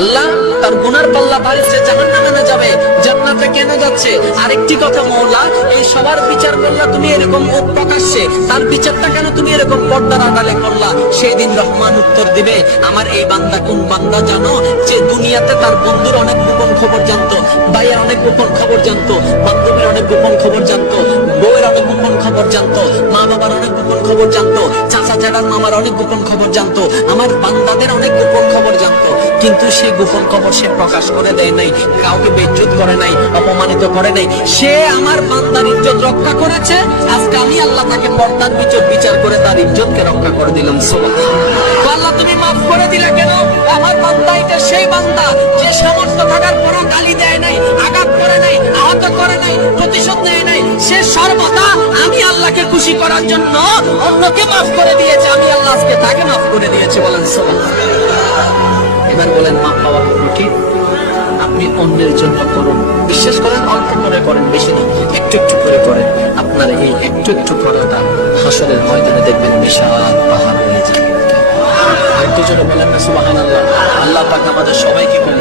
আল্লাহ তার গুনার পাল্লা না যাবে, জান্নাতে কেন যাচ্ছে? আরেকটি কথা এই সবার বিচার করলা তুমি এরকম প্রকাশ্যে, তার বিচারটা কেন তুমি এরকম পর্দার করলা? সেই দিন রহমান উত্তর দিবে, আমার এই বান্দা কোন বান্দা জানো যে দুনিয়াতে তার বন্ধুর অনেক গোপন খবর জানতো, ভাইয়ের অনেক গোপন খবর জানতো, বান্ধবীর অনেক গোপন খবর জানতো, বউয়ের অনেক গোপন খবর জানতো মা বাবার অনেক গোপন খবর জানতো চাচা চাচার মামার অনেক গোপন খবর জানতো, আমার বান্দাদের অনেক গোপন খবর জানতো। কিন্তু সে গোপন খবর সে প্রকাশ করে দেয় নাই, কাউকে বেজ্জত করে নাই, অপমানিত করে নাই। সে আমার বান্দার ইজ্জত রক্ষা করেছে। আজকে আমি আল্লাহ তাকে পর্দার বিচার বিচার করে তার ইজ্জতকে রক্ষা করে দিলাম। আল্লাহ তুমি মাফ করে দিলে কেন? আমার বান্দা এটা সেই বান্দা, যে সামর্থ্য থাকার পরও গালি দেয় নাই, আঘাত করে নাই, আহত করে নাই, প্রতিশোধ নেয় নাই। সে সর্বদা আমি আল্লাহকে খুশি করার জন্য অন্যকে মাফ করে দিয়েছে। আমি আল্লাহ আজকে তাকে মাফ করে দিয়েছে, বলেন সুবহানাল্লাহ। এবার বলেন, মা পাওয়া কঠিন আপনি অন্যের জন্য করুন। বিশ্বাস করেন, অল্প করে করেন, বেশি না, একটু একটু করে করেন। আপনার এই একটু একটু করাটা হাসরের ময়দানে দেখবেন বিশাল পাহাড় হয়ে যাবে একটু জন্য বলেন না সুবাহ আল্লাহ আল্লাহ পাক আমাদের সবাইকে করে